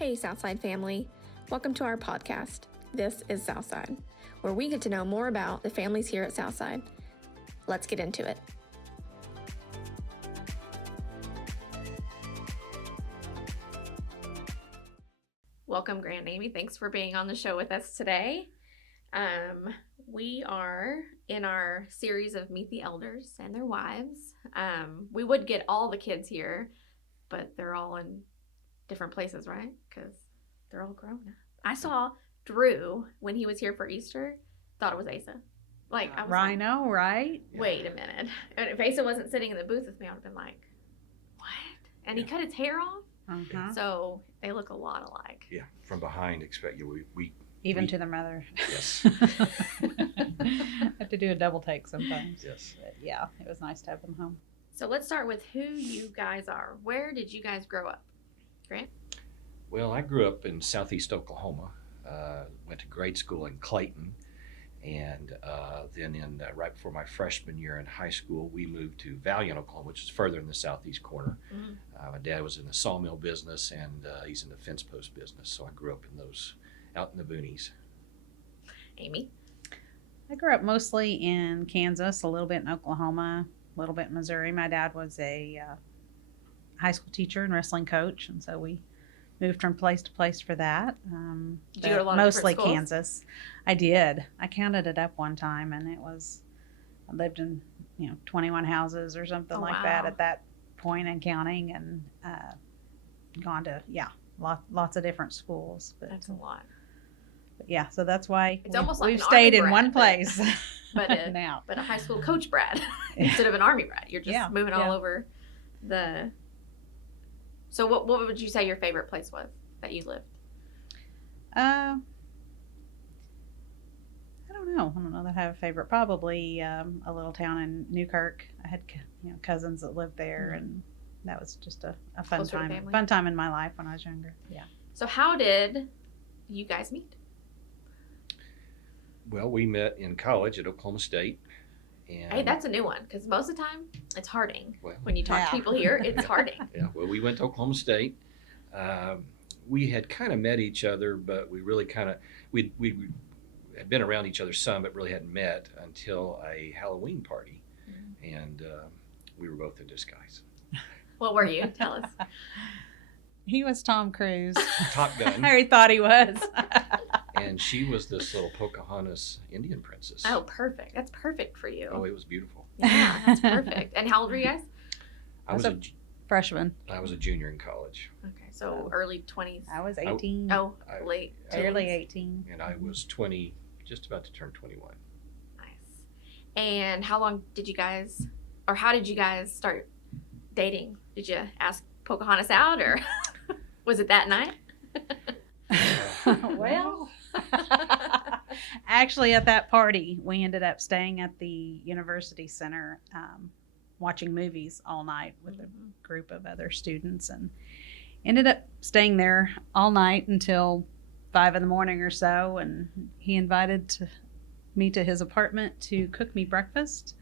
Hey, Southside family. Welcome to our podcast. This is Southside, where we get to know more about the families here at Southside. Let's get into it. Welcome, Grant and Amy. Thanks for being on the show with us today. We are in our series of Meet the Elders and Their Wives. We would get all the kids here, but they're all in different places, right? Because they're all grown now. I saw Drew when he was here for Easter, thought it was Asa. Like, I was Rhino, like, right? Wait a minute. And if Asa wasn't sitting in the booth with me, I would have been like, what? And he cut his hair off? Uh-huh. So they look a lot alike. Yeah, from behind, we Even to their mother. Yes. Have to do a double take sometimes. Yes. But yeah, it was nice to have them home. So let's start with who you guys are. Where did you guys grow up? Grant? Well, I grew up in southeast Oklahoma. Went to grade school in Clayton, and then right before my freshman year in high school, we moved to Valiant, Oklahoma, which is further in the southeast corner. Mm-hmm. My dad was in the sawmill business, and he's in the fence post business, so I grew up in those out in the boonies. Amy? I grew up mostly in Kansas, a little bit in Oklahoma, a little bit in Missouri. My dad was a high school teacher and wrestling coach, and so we moved from place to place for that. Did you go to a lot of mostly different schools? Kansas. I did. I counted it up one time, and I lived in 21 houses or something like that wow. at that point and counting, and gone to lots of different schools. But That's a lot. yeah, so that's why It's almost like we've an stayed Army in brat, one but- place But now. a high school coach brat instead of an Army brat. You're just moving all over the... So what would you say your favorite place was that you lived? I don't know that I have a favorite. Probably a little town in Newkirk. I had cousins that lived there, and that was just a fun Closer to time. family. Fun time in my life when I was younger. Yeah. So how did you guys meet? Well, we met in college at Oklahoma State. And Hey, that's a new one, because most of the time it's Harding. Well, When you talk to people here, it's Harding. yeah, well, we went to Oklahoma State. We had kind of met each other, but we really we had been around each other some, but really hadn't met until a Halloween party, and we were both in disguise. What were you? Tell us. He was Tom Cruise. Top Gun. Harry thought he was. And she was this little Pocahontas Indian princess. Oh, perfect. That's perfect for you. Oh, it was beautiful. Yeah, that's perfect. And how old were you guys? I was Freshman. a junior in college, Okay, so early 20s. I was 18. Oh, I- late. Barely teens. 18. and I was 20, just about to turn 21. Nice. And how did you guys start dating? Did you ask Pocahontas out, or was it that night? Well, actually, at that party, we ended up staying at the University Center, watching movies all night with a group of other students, and ended up staying there all night until 5 a.m. or so. And he invited me to his apartment to cook me breakfast,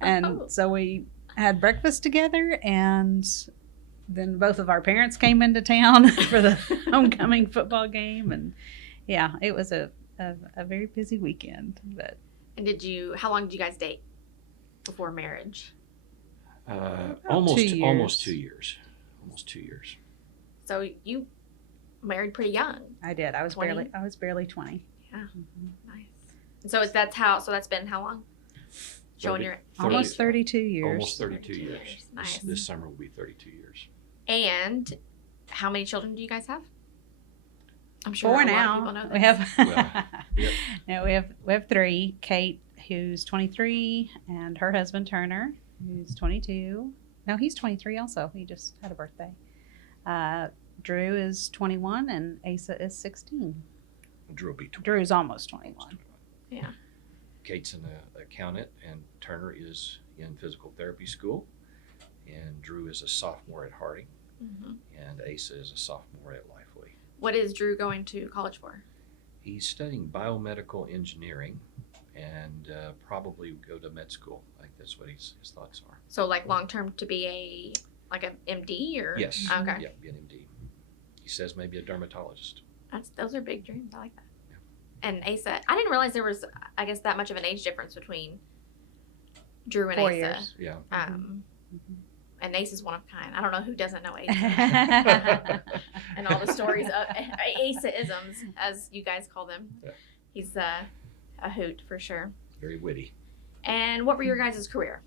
and so we had breakfast together, and then both of our parents came into town for the homecoming football game, and yeah, it was a very busy weekend. But And how long did you guys date before marriage? Almost 2 years. almost 2 years. Almost 2 years. So you married pretty young. I did. I was 20? barely 20. Yeah. Mhm. Nice. And so that's been how long? Showing your Almost age. 32 years. Almost 32 32 years. years. Nice. This summer will be 32 years. And how many children do you guys have? I'm sure 4 a lot of now. people know this. We have Well, yep. no, we have 3. Kate, who's 23, and her husband Turner, who's 22. No, he's 23 also. He just had a birthday. Drew is 21, and Asa is 16. Drew will be 20. Drew's almost 21. Yeah. Kate's an accountant, and Turner is in physical therapy school, and Drew is a sophomore at Harding, Mm-hmm. and Asa is a sophomore at Lifeway. What is Drew going to college for? He's studying biomedical engineering, and probably go to med school. I think that's what his thoughts are. So like long term to be a MD or? Yes. Okay. Yeah, be an MD. he says maybe a dermatologist. Those are big dreams. I like that. Yeah. And Asa, I didn't realize there was, I guess, that much of an age difference between Drew and 4 Asa. years. Yeah. And Asa's one of a kind. I don't know who doesn't know Asa. And all the stories of Asa-isms, as you guys call them. Yeah. He's a hoot for sure. Very witty. And what were your guys' career?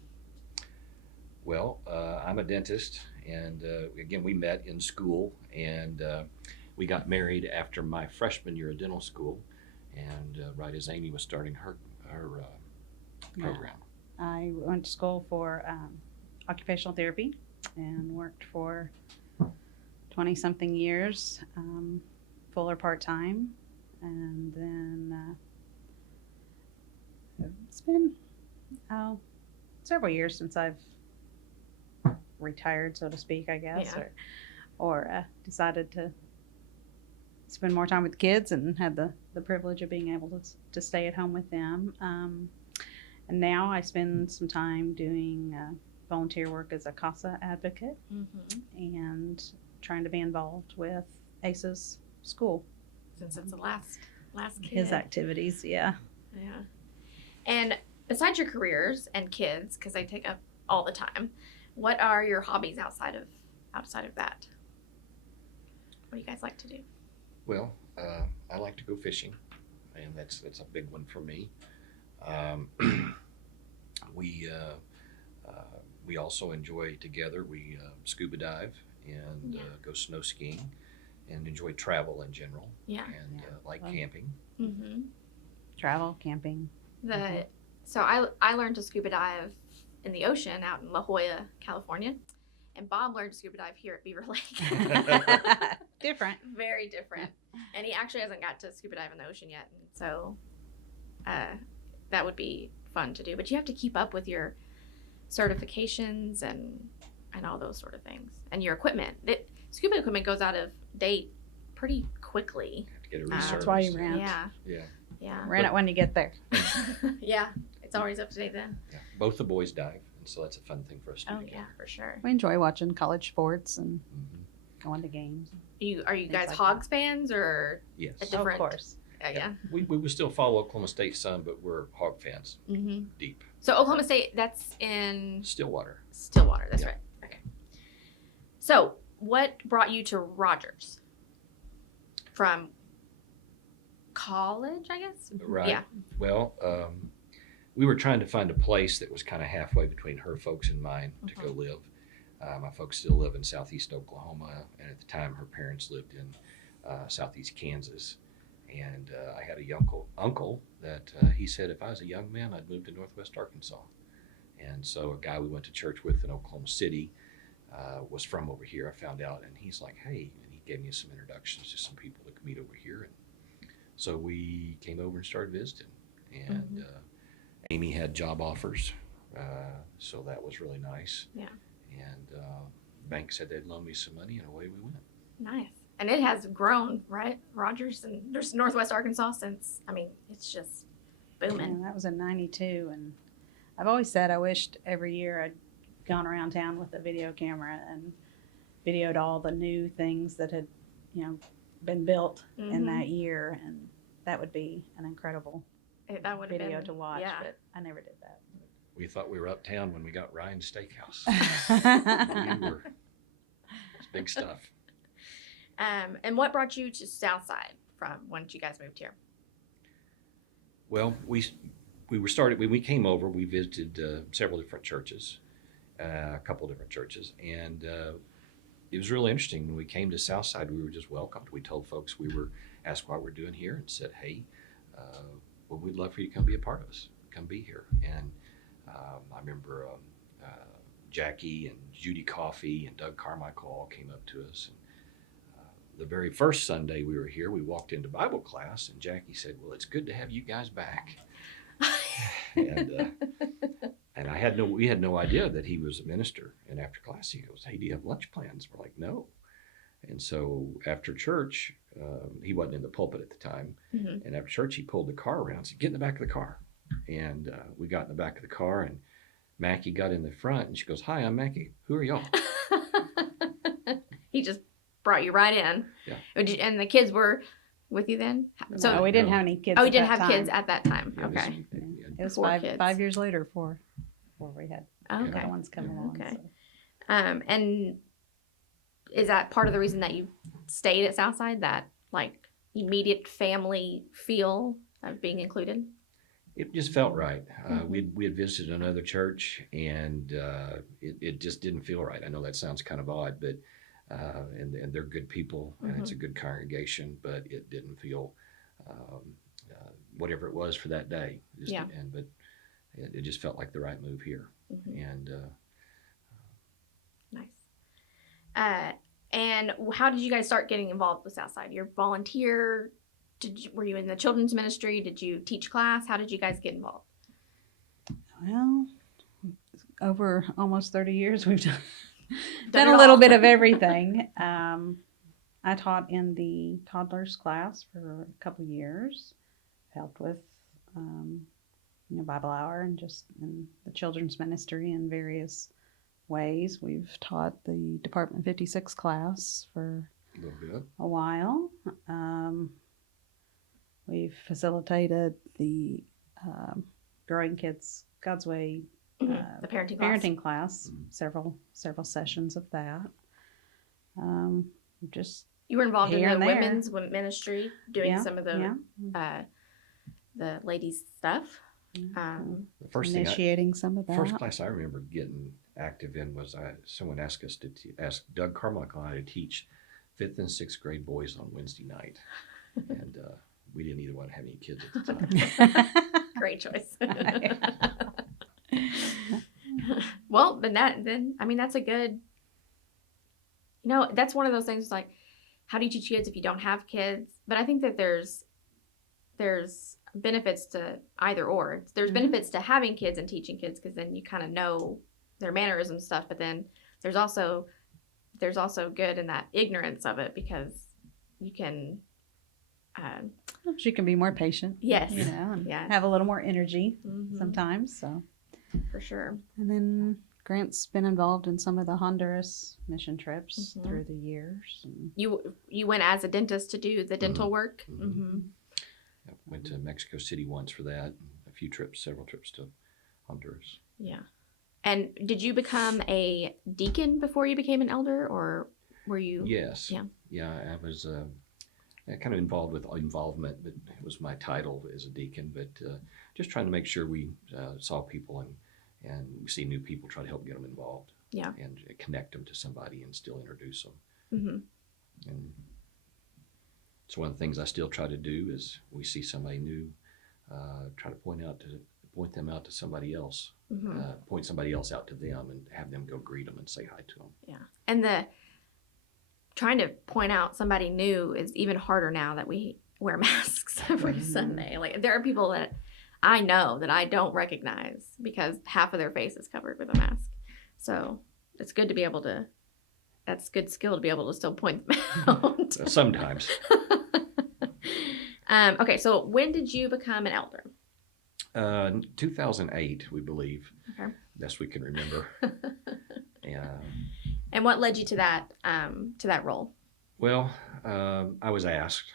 Well, I'm a dentist, and again, we met in school, and we got married after my freshman year of dental school, and right as Amy was starting her program. I went to school for occupational therapy and worked for 20-something years, full or part-time. And then it's been several years since I've retired, so to speak, I guess, Yeah. or decided to spend more time with kids and had the privilege of being able to stay at home with them. And now I spend some time doing volunteer work as a CASA advocate and trying to be involved with ACE's school. Since it's the last kid. His activities, yeah. Yeah. And besides your careers and kids, because they take up all the time, what are your hobbies outside of that? What do you guys like to do? Well, I like to go fishing, and that's a big one for me. We also enjoy together. We scuba dive and go snow skiing, and enjoy travel in general. Yeah. And like camping. Mm-hmm. Travel, camping. So I learned to scuba dive in the ocean out in La Jolla, California, and Bob learned to scuba dive here at Beaver Lake. Different. Very different. And he actually hasn't got to scuba dive in the ocean yet, and so that would be fun to do. But you have to keep up with your certifications and all those sort of things, and your equipment. Scuba equipment goes out of date pretty quickly. Have to get it reserved. That's why you rent. Yeah. Rent it when you get there. Yeah, it's always up to date then. Yeah. Both the boys dive, and so that's a fun thing for us to do. Oh together. yeah, for sure. We enjoy watching college sports and Mm-hmm. going to games. Are you Things guys like Hogs fans or Yes. a different? Of course. Yeah. We would still follow Oklahoma State some, but we're Hog fans Mm-hmm. deep. So Oklahoma State, that's in Stillwater. Stillwater. That's Yeah. right. Okay. So what brought you to Rogers? From college, I guess. Right. Yeah. Well, we were trying to find a place that was kind of halfway between her folks and mine to go live. My folks still live in southeast Oklahoma, and at the time her parents lived in southeast Kansas. And I had a uncle that he said if I was a young man, I'd move to northwest Arkansas. And so a guy we went to church with in Oklahoma City was from over here, I found out, and he's like, hey, and he gave me some introductions to some people that could meet over here. And so we came over and started visiting. And Amy had job offers, so that was really nice. Yeah. And the bank said they'd loan me some money, and away we went. Nice. And it has grown, right? Rogers and there's Northwest Arkansas since, I mean, it's just booming. Yeah, that was in 92. And I've always said I wished every year I'd gone around town with a video camera and videoed all the new things that had, been built in that year. And that would be an incredible that would video been, to watch, yeah. but I never did that. We thought we were uptown when we got Ryan's Steakhouse. It's big stuff. And what brought you to Southside from once you guys moved here? Well, we started when we came over. We visited several different churches, a couple different churches, and it was really interesting. When we came to Southside, we were just welcomed. We told folks we were asked what we're doing here, and said, "Hey, well, we'd love for you to come be a part of us. Come be here." And I remember Jackie and Judy Coffey and Doug Carmichael all came up to us. And the very first Sunday we were here, we walked into Bible class, and Jackie said, "Well, it's good to have you guys back." and we had no idea that he was a minister. And after class, he goes, "Hey, do you have lunch plans?" We're like, "No." And so after church, he wasn't in the pulpit at the time. And after church, he pulled the car around and said, "Get in the back of the car." And we got in the back of the car, and Mackie got in the front, and she goes, "Hi, I'm Mackie. Who are y'all?" He just brought you right in. Yeah. And the kids were with you then? So we didn't have any kids. Oh, you at didn't that have kids time. at that time. Yeah, Okay. It was 4 kids. 5 years later before we had Okay. the ones come along. Okay. So. And is that part of the reason that you stayed at Southside? That like immediate family feel of being included? It just felt right. We had visited another church, and it just didn't feel right. I know that sounds kind of odd, but and they're good people, and it's a good congregation, but it didn't feel whatever it was for that day. But it just felt like the right move here, and nice. And how did you guys start getting involved with Southside? You're volunteer. Were you in the children's ministry? Did you teach class? How did you guys get involved? Well, over almost 30 years, we've done it a little all. bit of everything. I taught in the toddlers class for a couple years, helped with Bible hour and just in the children's ministry in various ways. We've taught the Department 56 class for a little bit. a while. We've facilitated the Growing Kids God's Way the parenting class. several sessions of that. Just You were involved in here the and there. women's ministry, doing some of the ladies' stuff. The first initiating some of that. First class I remember getting active in was someone asked us to ask Doug Carmichael how to teach 5th and 6th grade boys on Wednesday night, and we didn't either want to have any kids at the time. Great choice. Well, but that's a good. That's one of those things. Like, how do you teach kids if you don't have kids? But I think that there's benefits to either or. There's benefits to having kids and teaching kids because then you kind of know their mannerisms and stuff. But then there's also good in that ignorance of it because you can. She can be more patient. Yes. And have a little more energy sometimes. So for sure. And then Grant's been involved in some of the Honduras mission trips through the years. And you went as a dentist to do the dental work. I went to Mexico City once for that. Several trips to Honduras. Yeah. And did you become a deacon before you became an elder, or were you? Yes. Yeah. Yeah, I was kind of involved with involvement, but it was my title as a deacon. But just trying to make sure we saw people and we see new people, try to help get them involved. Yeah. And connect them to somebody and still introduce them. And so one of the things I still try to do is we see somebody new, try to point them out to somebody else, point somebody else out to them and have them go greet them and say hi to them. Yeah. And trying to point out somebody new is even harder now that we wear masks every Sunday. Like, there are people that I know that I don't recognize because half of their face is covered with a mask. So it's good to be able to, that's good skill to be able to still point them out. Sometimes. Okay, so when did you become an elder? 2008, we believe. Okay. Best we can remember. And what led you to that role? Well, I was asked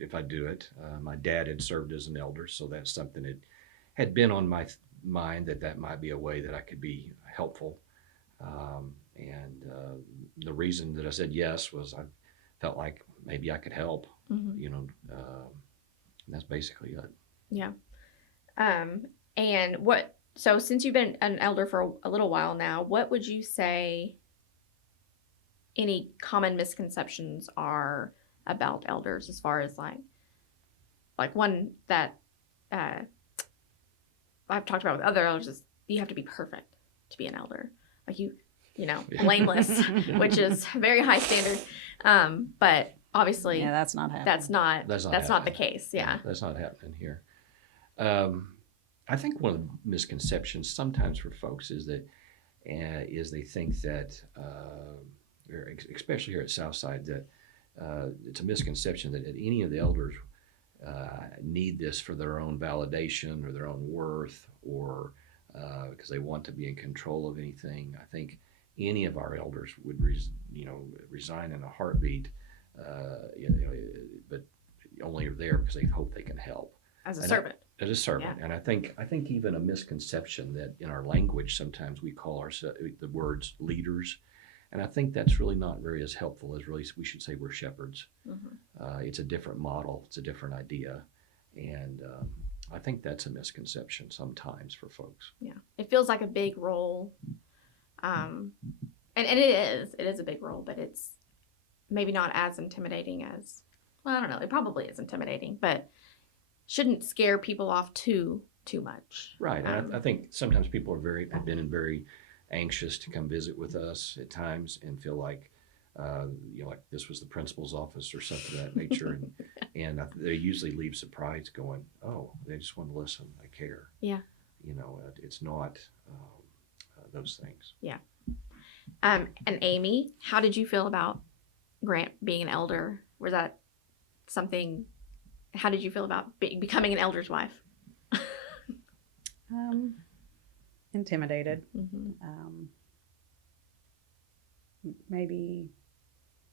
if I'd do it. My dad had served as an elder, so that's something that had been on my mind that might be a way that I could be helpful. And the reason that I said yes was I felt like maybe I could help. That's basically it. Yeah. And so since you've been an elder for a little while now, what would you say any common misconceptions are about elders, as far as like one that I've talked about with other elders is you have to be perfect to be an elder. Like blameless, which is very high standard. But obviously that's not happening. That's not the case. Yeah. That's not happening here. I think one of the misconceptions sometimes for folks is that they think that, especially here at Southside, that it's a misconception that any of the elders need this for their own validation or their own worth or because they want to be in control of anything. I think any of our elders would resign in a heartbeat, but only are there because they hope they can help As a and servant. as a servant. Yeah. And I think even a misconception that in our language sometimes we call the words leaders, and I think that's really not very as helpful as really we should say we're shepherds. It's a different model, it's a different idea, and I think that's a misconception sometimes for folks. Yeah. It feels like a big role. And it is a big role, but it's maybe not as intimidating as, well, I don't know. It probably is intimidating, but shouldn't scare people off too much. Right. And I think sometimes people have been very anxious to come visit with us at times and feel like, like this was the principal's office or something of that nature. And they usually leave surprised going, oh, they just want to listen. They care. Yeah. It's not those things. Yeah. And Amy, how did you feel about Grant being an elder? Was that something, how did you feel about becoming an elder's wife? Intimidated. Mm-hmm. Maybe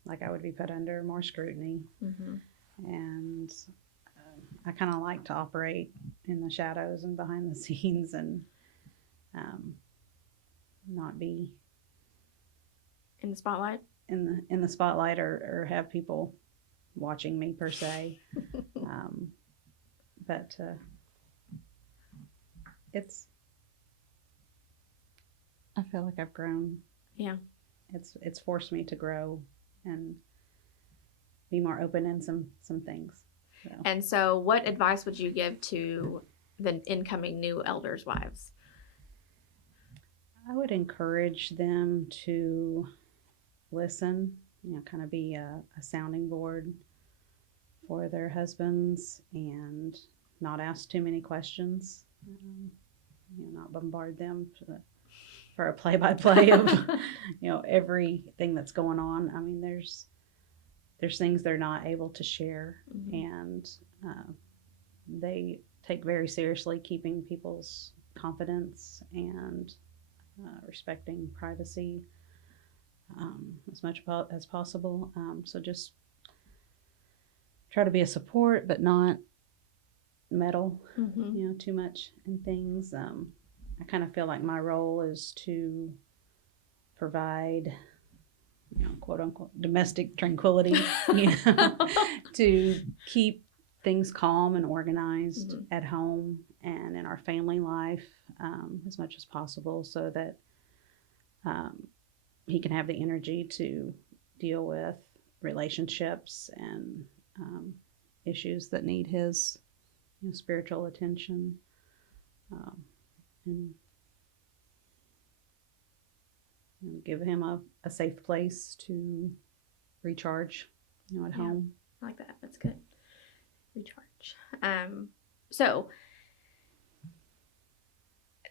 like I would be put under more scrutiny. Mm-hmm. And I kind of like to operate in the shadows and behind the scenes and not be In the spotlight? in the spotlight or have people watching me per se. But I feel like I've grown. Yeah. It's forced me to grow and be more open in some things. So. And so what advice would you give to the incoming new elders' wives? I would encourage them to listen, kind of be a sounding board for their husbands and not ask too many questions, not bombard them for a play-by-play of, everything that's going on. I mean, there's things they're not able to share, Mm-hmm. and they take very seriously keeping people's confidence and respecting privacy as much as possible. So just try to be a support, but not meddle, Mm-hmm. too much in things. I kind of feel like my role is to provide, quote unquote, domestic tranquility, to keep things calm and organized Mm-hmm. at home and in our family life as much as possible, so that he can have the energy to deal with relationships and issues that need his spiritual attention, and give him a safe place to recharge, at home. I like that. That's good. Recharge. So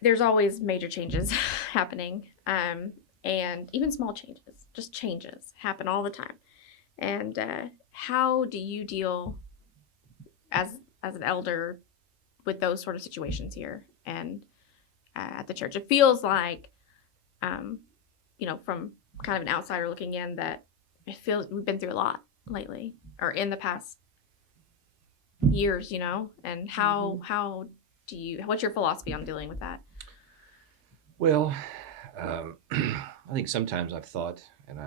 there's always major changes happening, and even small changes, just changes happen all the time. And how do you deal as an elder with those sort of situations here and at the church? It feels like, from kind of an outsider looking in, that it feels we've been through a lot lately or in the past years, and how do you, what's your philosophy on dealing with that? Well, I think sometimes I've thought, and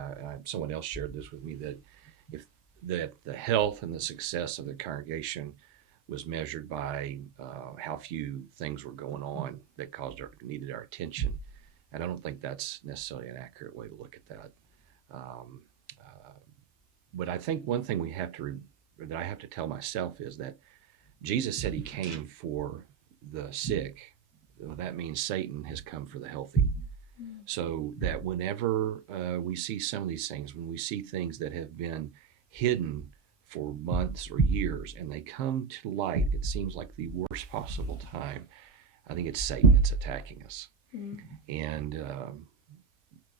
someone else shared this with me, that if the health and the success of the congregation was measured by how few things were going on that needed our attention, and I don't think that's necessarily an accurate way to look at that. But I think one thing that I have to tell myself is that Jesus said he came for the sick. Well, that means Satan has come for the healthy. Mm-hmm. So that whenever we see some of these things, when we see things that have been hidden for months or years and they come to light, it seems like the worst possible time. I think it's Satan that's attacking us. Mm-hmm. And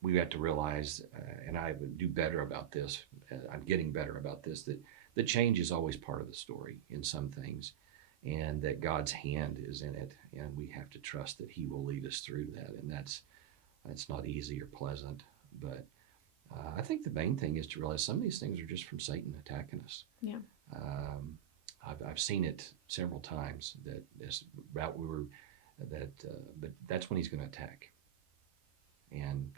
we have to realize, and I would do better about this, I'm getting better about this, that the change is always part of the story in some things, and that God's hand is in it, and we have to trust that he will lead us through that. And that's not easy or pleasant, But I think the main thing is to realize some of these things are just from Satan attacking us. Yeah. I've seen it several times that this route but that's when he's going to attack. And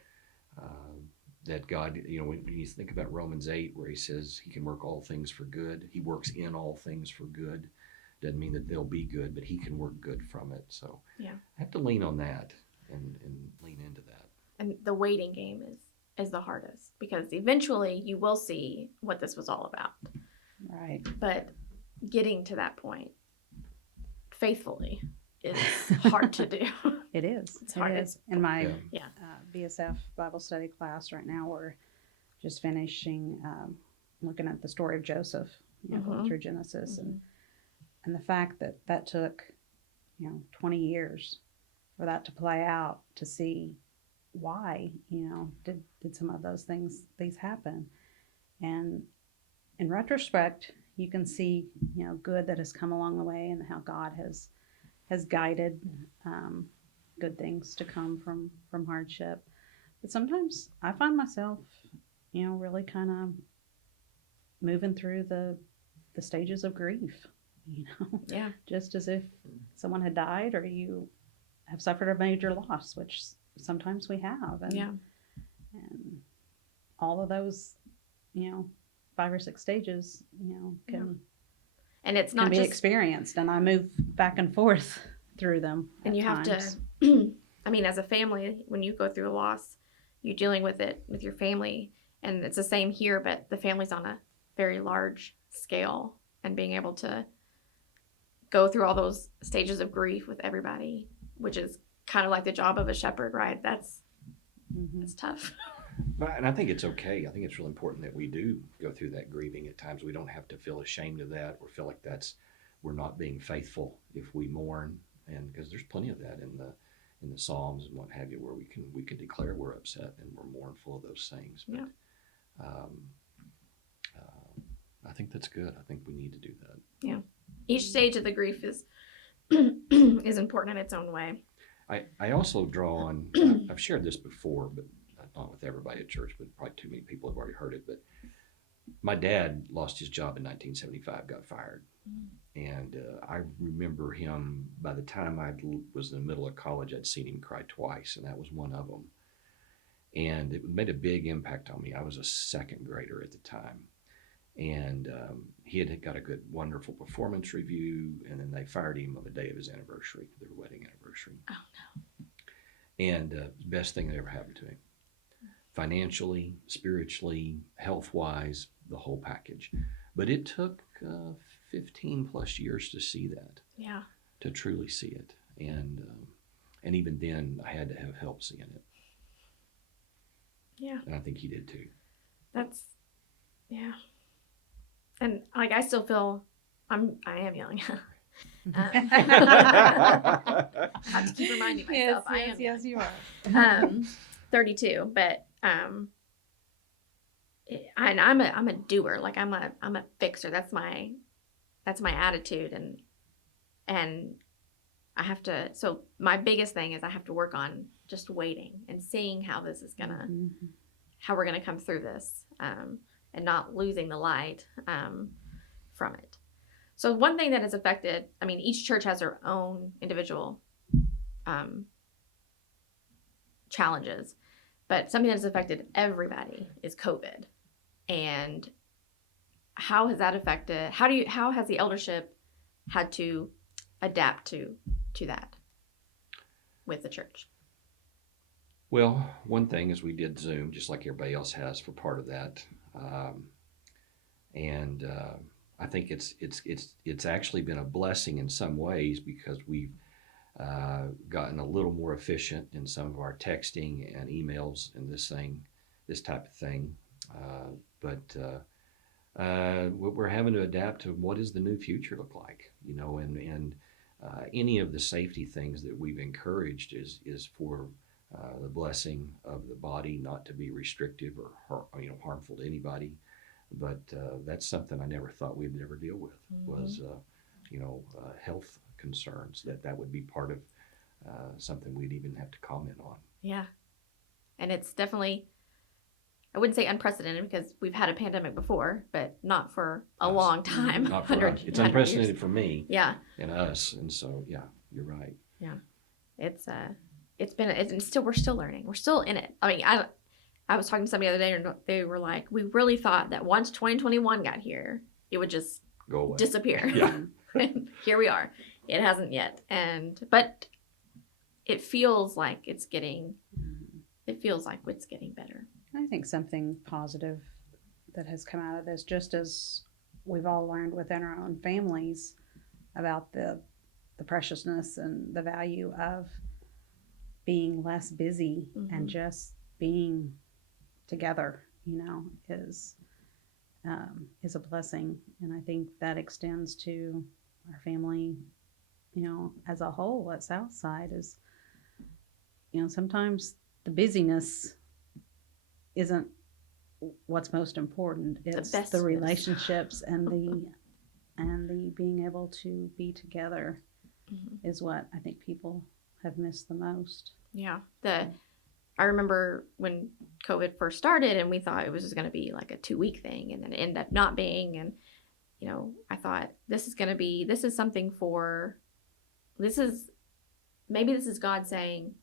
that God, when you think about Romans 8, where he says he can work all things for good, he works in all things for good. Doesn't mean that they'll be good, but he can work good from it. So Yeah. I have to lean on that and lean into that. And the waiting game is the hardest, because eventually you will see what this was all about. Right. But getting to that point faithfully is hard to do. It is. It's hard. It is. In my Yeah. BSF Bible study class right now, we're just finishing looking at the story of Joseph, going through Genesis, and the fact that that took 20 years for that to play out, to see why did some of those things happen. And in retrospect, you can see good that has come along the way, and how God has guided good things to come from hardship. But sometimes I find myself really kind of moving through the stages of grief, Yeah. just as if someone had died, or you have suffered a major loss, which sometimes we have. And, and all of those, 5 or 6 stages, can and it's not be just experienced, and I move back and forth through them. And you times. have to, I mean, as a family, when you go through a loss, you're dealing with it with your family, and it's the same here, but the family's on a very large scale, and being able to go through all those stages of grief with everybody, which is kind of like the job of a shepherd, right? That's tough. And I think it's okay. I think it's really important that we do go through that grieving at times. We don't have to feel ashamed of that, or feel like we're not being faithful if we mourn. And because there's plenty of that in the Psalms and what have you, where we can declare we're upset and we're mournful of those things. But I think that's good. I think we need to do that. Yeah. Each stage of the grief is is important in its own way. I also draw on, I've shared this before, but not with everybody at church, but probably too many people have already heard it. But my dad lost his job in 1975, got fired. And I remember him, by the time I was in the middle of college, I'd seen him cry twice, and that was one of them. And it made a big impact on me. I was a second grader at the time. And he had got a good, wonderful performance review, and then they fired him on the day of his anniversary, their wedding anniversary. Oh, no. And best thing that ever happened to him. Financially, spiritually, health-wise, the whole package. But it took 15 plus years to see that. Yeah. To truly see it. And even then, I had to have help seeing it. Yeah. And I think he did too. Yeah. And like, I still feel I am young. I have to keep reminding myself I am. Yes, you are. 32, but and I'm a doer. Like, I'm a fixer. That's my attitude, and I have to. So my biggest thing is I have to work on just waiting and seeing how this is gonna, how we're gonna come through this, and not losing the light from it. So one thing that has affected, I mean, each church has their own individual challenges, but something that has affected everybody is COVID. And how has that affected, how has the eldership had to adapt to that with the church? Well, one thing is we did Zoom, just like everybody else has, for part of that. I think it's actually been a blessing in some ways, because we've gotten a little more efficient in some of our texting and emails and this type of thing. But we're having to adapt to what does the new future look like, and any of the safety things that we've encouraged is for the blessing of the body, not to be restrictive or harmful to anybody. But that's something I never thought we'd ever deal with, was health concerns, that would be part of something we'd even have to comment on. Yeah. And it's definitely I wouldn't say unprecedented because we've had a pandemic before, but not for a Us. long time. Not for us. It's 100 unprecedented years. for me Yeah, and us, and so yeah, you're right. it's been it's still we're still learning. We're still in it. I mean, I was talking to somebody the other day and they were like, we really thought that once 2021 got here, it would just Go away. disappear. Yeah. And here we are. It hasn't yet, but it feels like it's getting better. I think something positive that has come out of this, just as we've all learned within our own families about the preciousness and the value of being less busy and just being together, is a blessing. And I think that extends to our family, as a whole at Southside. Is, sometimes the busyness isn't what's most important. It's the relationships and the being able to be together is what I think people have missed the most. Yeah. I remember when COVID first started and we thought it was just going to be like a 2-week thing, and then it ended up not being. And, I thought this is God saying,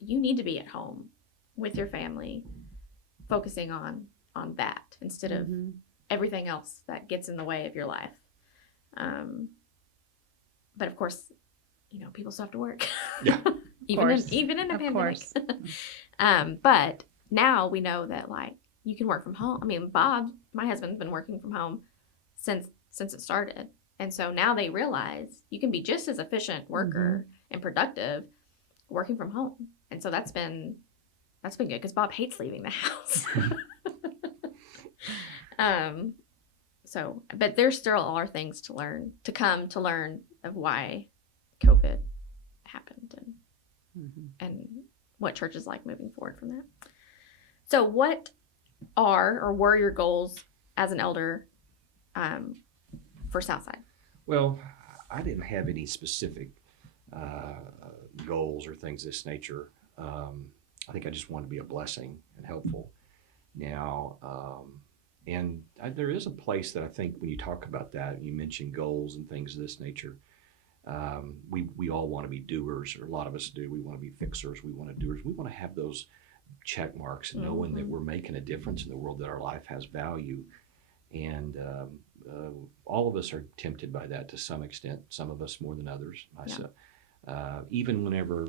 you need to be at home with your family, focusing on that instead of everything else that gets in the way of your life. But of course, people still have to work. Yeah. even in a pandemic. But now we know that you can work from home. I mean, Bob, my husband's been working from home since it started. And so now they realize you can be just as efficient worker and productive working from home. And so that's been good because Bob hates leaving the house. But there still are things to learn of why COVID happened and what church is like moving forward from that. So what were your goals as an elder for Southside? Well, I didn't have any specific goals or things of this nature. I think I just wanted to be a blessing and helpful. Now, there is a place that I think when you talk about that, you mention goals and things of this nature. We all want to be doers, or a lot of us do. We want to be fixers. We want to doers. We want to have those check marks, knowing that we're making a difference in the world, that our life has value. And all of us are tempted by that to some extent, some of us more than others. Myself. Even whenever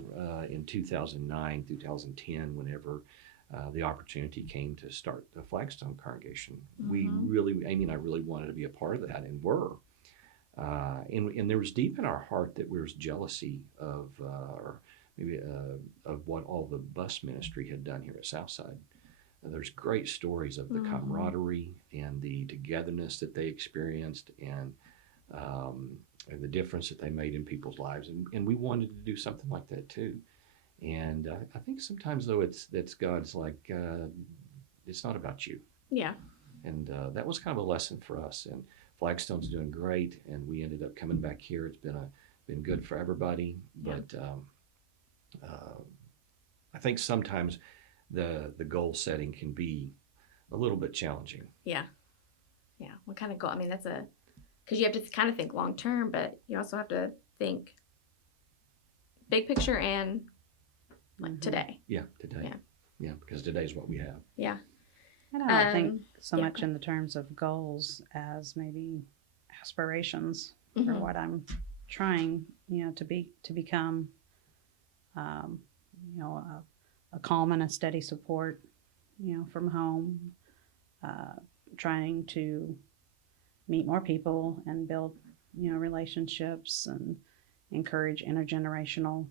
in 2009, 2010, whenever the opportunity came to start the Flagstone congregation, Amy and I really wanted to be a part of that, and were. And there was deep in our heart that there was jealousy of what all the bus ministry had done here at Southside. There's great stories of the camaraderie and the togetherness that they experienced, and the difference that they made in people's lives. And we wanted to do something like that too. And I think sometimes, though, that's God's like, it's not about you. Yeah. And that was kind of a lesson for us. And Flagstone's doing great, and we ended up coming back here. It's been good for everybody. But I think sometimes the goal setting can be a little bit challenging. Yeah. Yeah. What kind of goal? I mean, because you have to kind of think long term, but you also have to think big picture and today. Yeah, today. Yeah. Yeah, because today is what we have. Yeah. And I don't think so much in the terms of goals as maybe aspirations for what I'm trying, to become, a calm and a steady support, from home, trying to meet more people and build, relationships and encourage intergenerational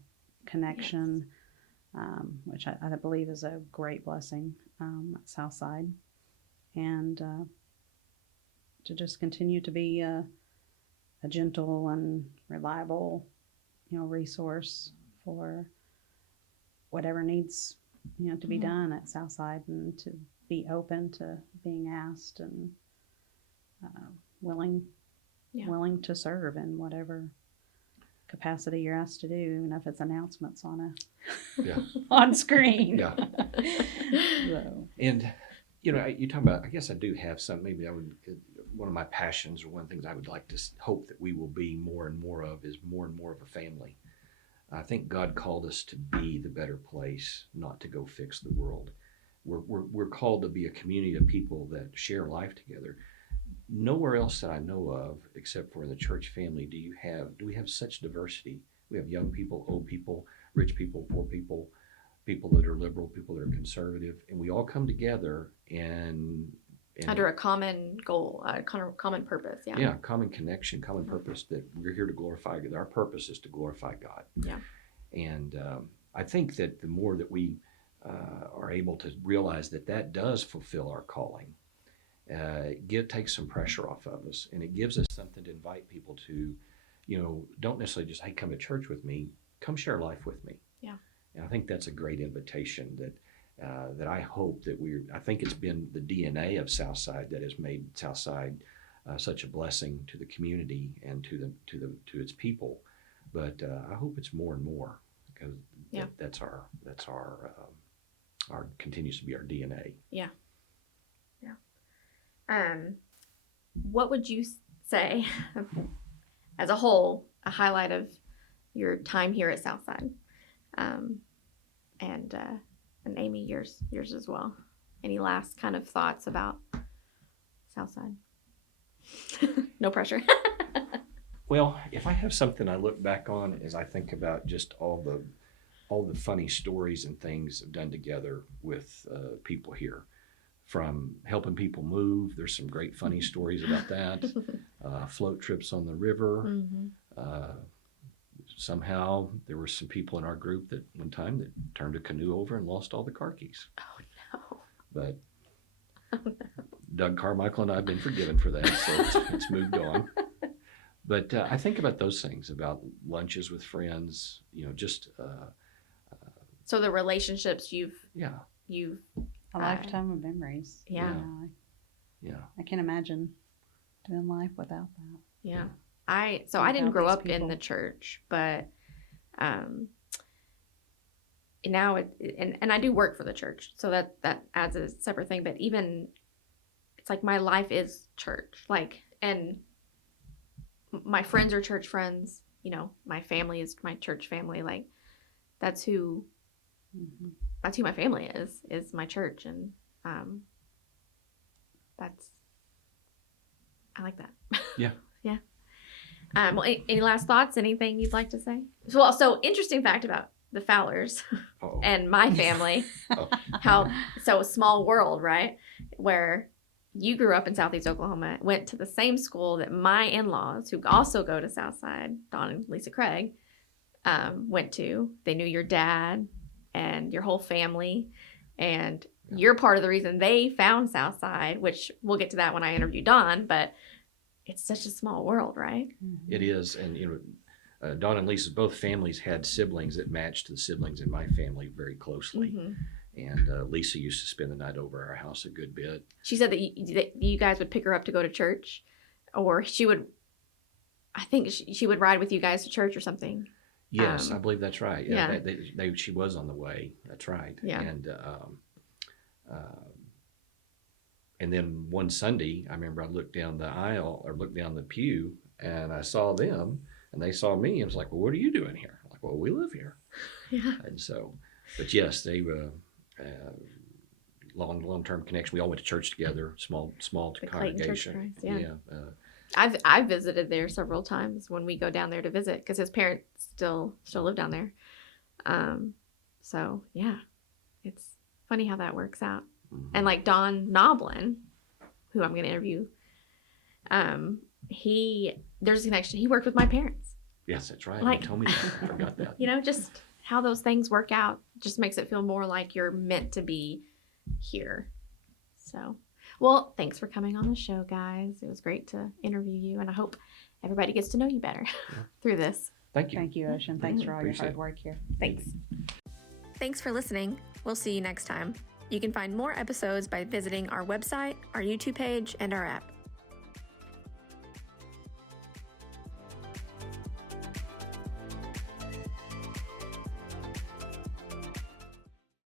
connection, which I believe is a great blessing at Southside, and to just continue to be a gentle and reliable, resource for whatever needs, to be done at Southside, and to be open to being asked and willing to serve in whatever capacity you're asked to do, even if it's announcements on Yeah. on screen. Yeah. So, And, you talk about, I guess I do have some, maybe I would, one of my passions or one of the things I would like to hope that we will be more and more of is more and more of a family. I think God called us to be the better place, not to go fix the world. We're called to be a community of people that share life together. Nowhere else that I know of, except for in the church family, do we have such diversity. We have young people, old people, rich people, poor people, people that are liberal, people that are conservative, and we all come together and under a common goal, a common purpose. Yeah. Yeah, common connection, common purpose, that we're here to glorify God. Our purpose is to glorify God. Yeah. And I think that the more that we are able to realize that does fulfill our calling, it takes some pressure off of us, and it gives us something to invite people to, don't necessarily just, hey, come to church with me, come share life with me. Yeah. And I think that's a great invitation that I hope that I think it's been the DNA of Southside that has made Southside such a blessing to the community and to its people. But I hope it's more and more, because that's our continues to be our DNA. Yeah. What would you say, as a whole, a highlight of your time here at Southside? And Amy, yours as well. Any last kind of thoughts about Southside? No pressure. Well, if I have something I look back on as I think about just all the funny stories and things I've done together with people here, from helping people move. There's some great funny stories about that. Float trips on the river. Mm-hmm. Somehow there were some people in our group that one time that turned a canoe over and lost all the car keys. Oh no. But Oh, no. Doug Carmichael and I have been forgiven for that, so it's moved on. But I think about those things, about lunches with friends, just So the relationships you've a lifetime of memories. Yeah. Yeah. I can't imagine doing life without that. Yeah. I didn't grow up in the church, but now and I do work for the church, so that adds a separate thing. But even it's like my life is church, and my friends are church friends. My family is my church family. Like that's who my family is my church, and I like that. Yeah. Yeah. Well, any last thoughts? Anything you'd like to say? So interesting fact about the Fowlers Uh-oh. and my family. So small world, right? Where you grew up in Southeast Oklahoma, went to the same school that my in-laws, who also go to Southside, Don and Lisa Craig, went to. They knew your dad and your whole family, and you're part of the reason they found Southside, which we'll get to that when I interview Don, but it's such a small world, right? It is. And, Don and Lisa, both families had siblings that matched the siblings in my family very closely. Mm-hmm. And Lisa used to spend the night over at our house a good bit. She said that you guys would pick her up to go to church, or I think she would ride with you guys to church or something. Yes, I believe that's right. Yeah. She was on the way. That's right. Yeah. And then one Sunday, I remember I looked down the aisle or looked down the pew, and I saw them, and they saw me. And was like, "Well, what are you doing here?" I'm like, "Well, we live here." Yeah. And so, but yes, they were long-term connection. We all went to church together, small The Clayton Church congregation. of Christ, Yeah. I've visited there several times when we go down there to visit, because his parents still live down there. So yeah, it's funny how that works out. Mm-hmm. And like Don Noblin, who I'm going to interview, there's a connection. He worked with my parents. Yes, that's right. Like- You told me that. I forgot that. Just how those things work out just makes it feel more like you're meant to be here. So, well, thanks for coming on the show, guys. It was great to interview you, and I hope everybody gets to know you better through this. Thank you. Thank you, Ocean. Thanks for all your Appreciate hard it. work here. Thanks. Thanks for listening. We'll see you next time. You can find more episodes by visiting our website, our YouTube page, and our app.